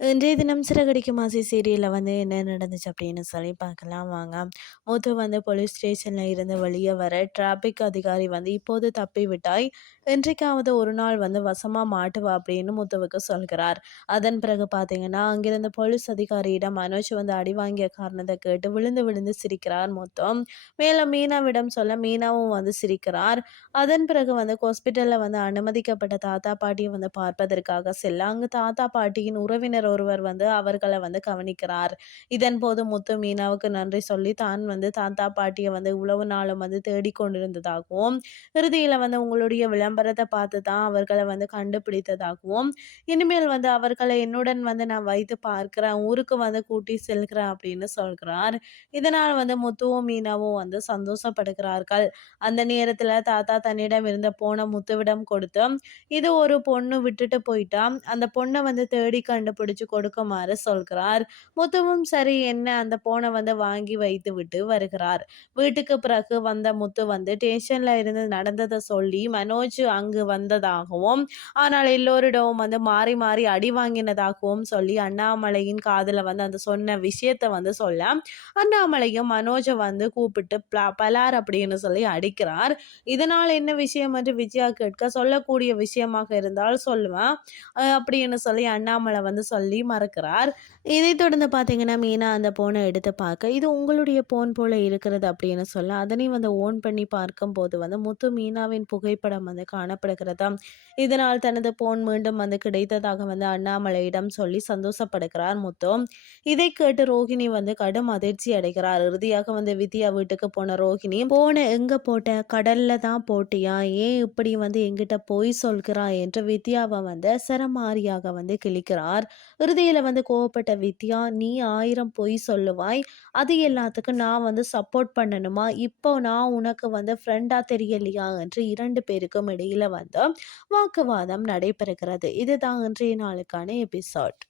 இன்றைய தினம் சிறகடிக்கும் ஆசை சீரியலில் வந்து என்ன நடந்துச்சு அப்படின்னு சொல்லி பார்க்கலாம். வாங்க. முத்து வந்து போலீஸ் ஸ்டேஷனில் இருந்து வெளியே வர டிராபிக் அதிகாரி வந்து இப்போது தப்பி விட்டாய் இன்றைக்காவது ஒரு நாள் வந்து வசமாக மாட்டுவா அப்படின்னு முத்துவுக்கு சொல்கிறார். அதன் பிறகு பார்த்தீங்கன்னா அங்கிருந்த போலீஸ் அதிகாரியிடம் மனோஜ் வந்து அடி வாங்கிய காரணத்தை கேட்டு விழுந்து விழுந்து சிரிக்கிறார் மொத்தம் மேலும் மீனாவிடம் சொல்ல மீனாவும் வந்து சிரிக்கிறார். அதன் பிறகு வந்து ஹாஸ்பிட்டலில் வந்து அனுமதிக்கப்பட்ட தாத்தா பாட்டியை வந்து பார்ப்பதற்காக செல்ல அங்கு தாத்தா பாட்டியின் உறவினர் ஒருவர் வந்து அவர்களை வந்து கவனிக்கிறார். இதன் போது முத்து மீனாவுக்கு நன்றி சொல்லி தான் வந்து தாத்தா பாட்டியை வந்து உழவு நாளும் வந்து தேடிக்கொண்டிருந்ததாகவும் இறுதியில் வந்து உங்களுடைய விளம்பரத்தை பார்த்து தான் அவர்களை வந்து கண்டுபிடித்ததாகவும் இனிமேல் வந்து அவர்களை என்னுடன் வந்து நான் வைத்து பார்க்கிறேன் ஊருக்கு வந்து கூட்டி செல்கிறேன் அப்படின்னு சொல்கிறார். இதனால் வந்து முத்துவும் மீனாவும் வந்து சந்தோஷப்படுகிறார்கள். அந்த நேரத்தில் தாத்தா தன்னிடம் இருந்த போன முத்துவிடம் கொடுத்து இது ஒரு பொண்ணு விட்டுட்டு போயிட்டா அந்த பொண்ணை வந்து தேடி கண்டுபிடிச்சு பிடிச்சு கொடுக்குமாறு சொல்கிறார். முத்துவும் சரி என்ன அந்த போனை வந்து வாங்கி வைத்து விட்டு வருகிறார். வீட்டுக்கு பிறகு வந்த முத்து வந்து ஸ்டேஷன்ல இருந்து நடந்ததை சொல்லி மனோஜ் அங்கு வந்ததாகவும் ஆனால் எல்லோரிடமும் வந்து மாறி மாறி அடி வாங்கினதாகவும் சொல்லி அண்ணாமலையின் காதில் வந்து அந்த சொன்ன விஷயத்த வந்து சொல்ல அண்ணாமலையும் மனோஜை வந்து கூப்பிட்டு பலார் அப்படின்னு சொல்லி அடிக்கிறார். இதனால் என்ன விஷயம் என்று விஜயா கேட்க சொல்லக்கூடிய விஷயமாக இருந்தால் சொல்லுவேன் அப்படின்னு சொல்லி அண்ணாமலை வந்து சொல்ல சொல்லி மறக்கிறார். இதை தொடர்ந்து பார்த்தீங்கன்னா மீனா அந்த போனை எடுத்து பார்க்க இது உங்களுடைய போன் போல இருக்கிறது அப்படின்னு சொல்ல அதனை வந்து ஓன் பண்ணி பார்க்கும் போது வந்து முத்து மீனாவின் புகைப்படம் வந்து காணப்படுகிறதா இதனால் தனது போன் மீண்டும் வந்து கிடைத்ததாக வந்து அண்ணாமலையிடம் சொல்லி சந்தோஷப்படுகிறார் முத்து. இதை கேட்டு ரோஹிணி வந்து கடும் அதிர்ச்சி அடைகிறார். இறுதியாக வந்து வித்யா வீட்டுக்கு போன ரோஹிணி போன எங்க போட்ட? கடல்ல தான் போட்டியா? ஏன் இப்படி வந்து எங்கிட்ட போய் சொல்கிறா என்று வித்யாவை வந்து சரமாரியாக வந்து கிழிக்கிறார். இறுதியில் வந்து கோவப்பட்ட வித்யா நீ ஆயிரம் பொய் சொல்லுவாய். அது எல்லாத்துக்கும் நான் வந்து சப்போர்ட் பண்ணணுமா? இப்போ நான் உனக்கு வந்து ஃப்ரெண்டாக தெரியலையா? என்று இரண்டு பேருக்கும் இடையில் வந்து வாக்குவாதம் நடைபெறுகிறது. இதுதான் இன்றைய நாளுக்கான எபிசோட்